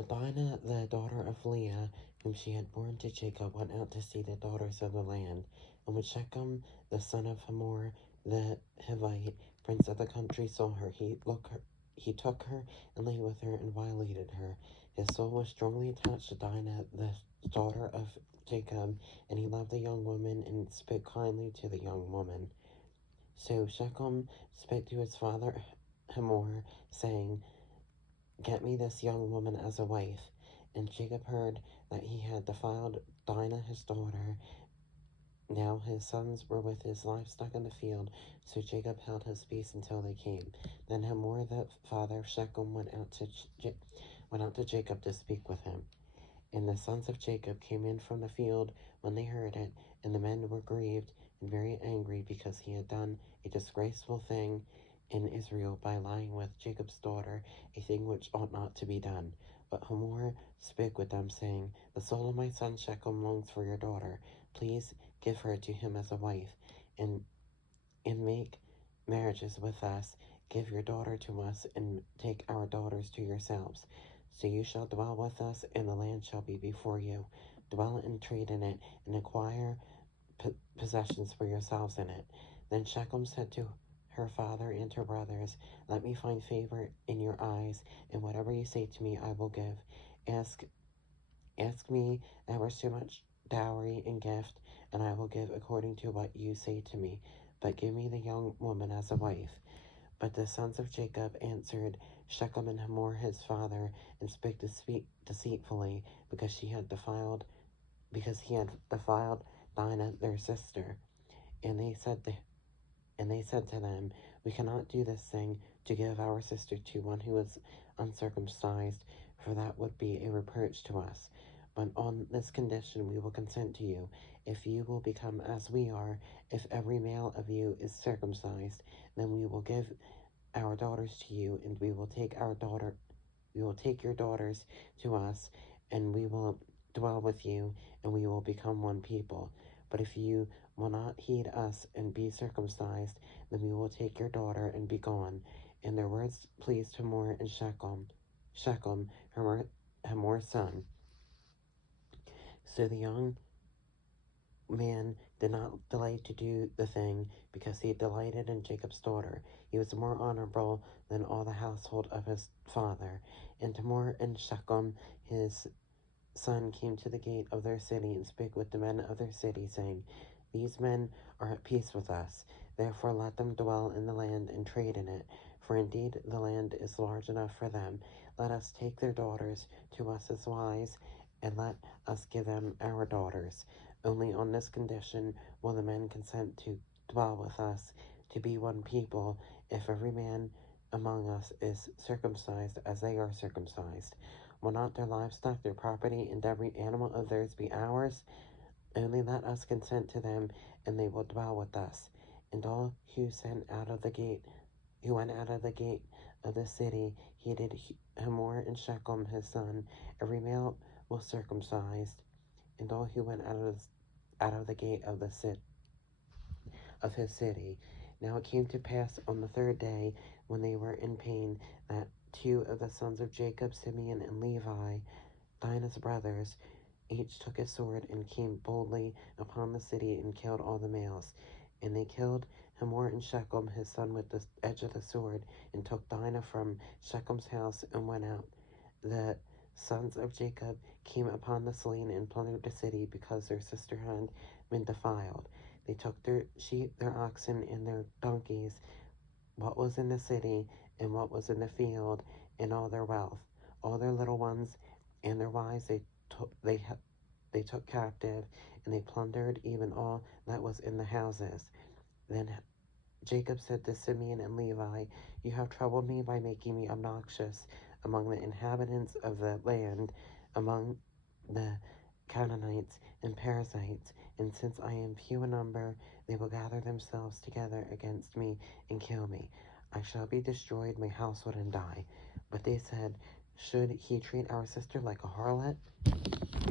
Dinah, the daughter of Leah, whom she had borne to Jacob, went out to see the daughters of the land. And when Shechem, the son of Hamor, the Hivite, prince of the country, saw her, he took her and lay with her and violated her. His soul was strongly attached to Dinah, the daughter of Jacob, and he loved the young woman and spoke kindly to the young woman. So Shechem spake to his father Hamor, saying, "Get me this young woman as a wife." And Jacob heard that he had defiled Dinah his daughter. Now his sons were with his livestock in the field, so Jacob held his peace until they came. Then Hamor the father of Shechem went out to Jacob to speak with him. And the sons of Jacob came in from the field when they heard it, and the men were grieved and very angry because he had done a disgraceful thing in Israel by lying with Jacob's daughter, a thing which ought not to be done. But Hamor spake with them, saying, "The soul of my son Shechem longs for your daughter. Please give her to him as a wife, and make marriages with us. Give your daughter to us, and take our daughters to yourselves. So you shall dwell with us, and the land shall be before you. Dwell and trade in it, and acquire possessions for yourselves in it." Then Shechem said to her father and her brothers, "Let me find favor in your eyes, and whatever you say to me I will give. Ask me ever so much dowry and gift, and I will give according to what you say to me. But give me the young woman as a wife." But the sons of Jacob answered Shechem and Hamor his father, and spake deceitfully, because he had defiled Dinah their sister. And they said to them, "We cannot do this thing, to give our sister to one who is uncircumcised, for that would be a reproach to us. But on this condition we will consent to you, if you will become as we are. If every male of you is circumcised, then we will give our daughters to you, and we will take your daughters to us, and we will dwell with you, and we will become one people. But if you will not heed us and be circumcised, then we will take your daughter and be gone." And their words pleased Hamor and Shechem, Hamor's son. So the young man did not delay to do the thing, because he delighted in Jacob's daughter. He was more honorable than all the household of his father. And Hamor and Shechem his son came to the gate of their city, and spake with the men of their city, saying, "These men are at peace with us. Therefore let them dwell in the land and trade in it. For indeed the land is large enough for them. Let us take their daughters to us as wives, and let us give them our daughters. Only on this condition will the men consent to dwell with us, to be one people, if every man among us is circumcised as they are circumcised. Will not their livestock, their property, and every animal of theirs be ours? Only let us consent to them, and they will dwell with us." And all who went out of the gate of the city heeded Hamor and Shechem his son. Every male was circumcised. And all who went out of the gate of his city. Now it came to pass on the third day, when they were in pain, that two of the sons of Jacob, Simeon and Levi, Dinah's brothers, each took a sword and came boldly upon the city and killed all the males. And they killed Hamor and Shechem his son with the edge of the sword, and took Dinah from Shechem's house and went out. The sons of Jacob came upon the slain and plundered the city, because their sister had been defiled. They took their sheep, their oxen, and their donkeys, what was in the city and what was in the field, and all their wealth. All their little ones and their wives they took captive, and they plundered even all that was in the houses. Then Jacob said to Simeon and Levi, "You have troubled me by making me obnoxious among the inhabitants of the land, among the Canaanites and Perizzites, and since I am few in number, they will gather themselves together against me and kill me. I shall be destroyed, my household, and die." But they said, "Should he treat our sister like a harlot?"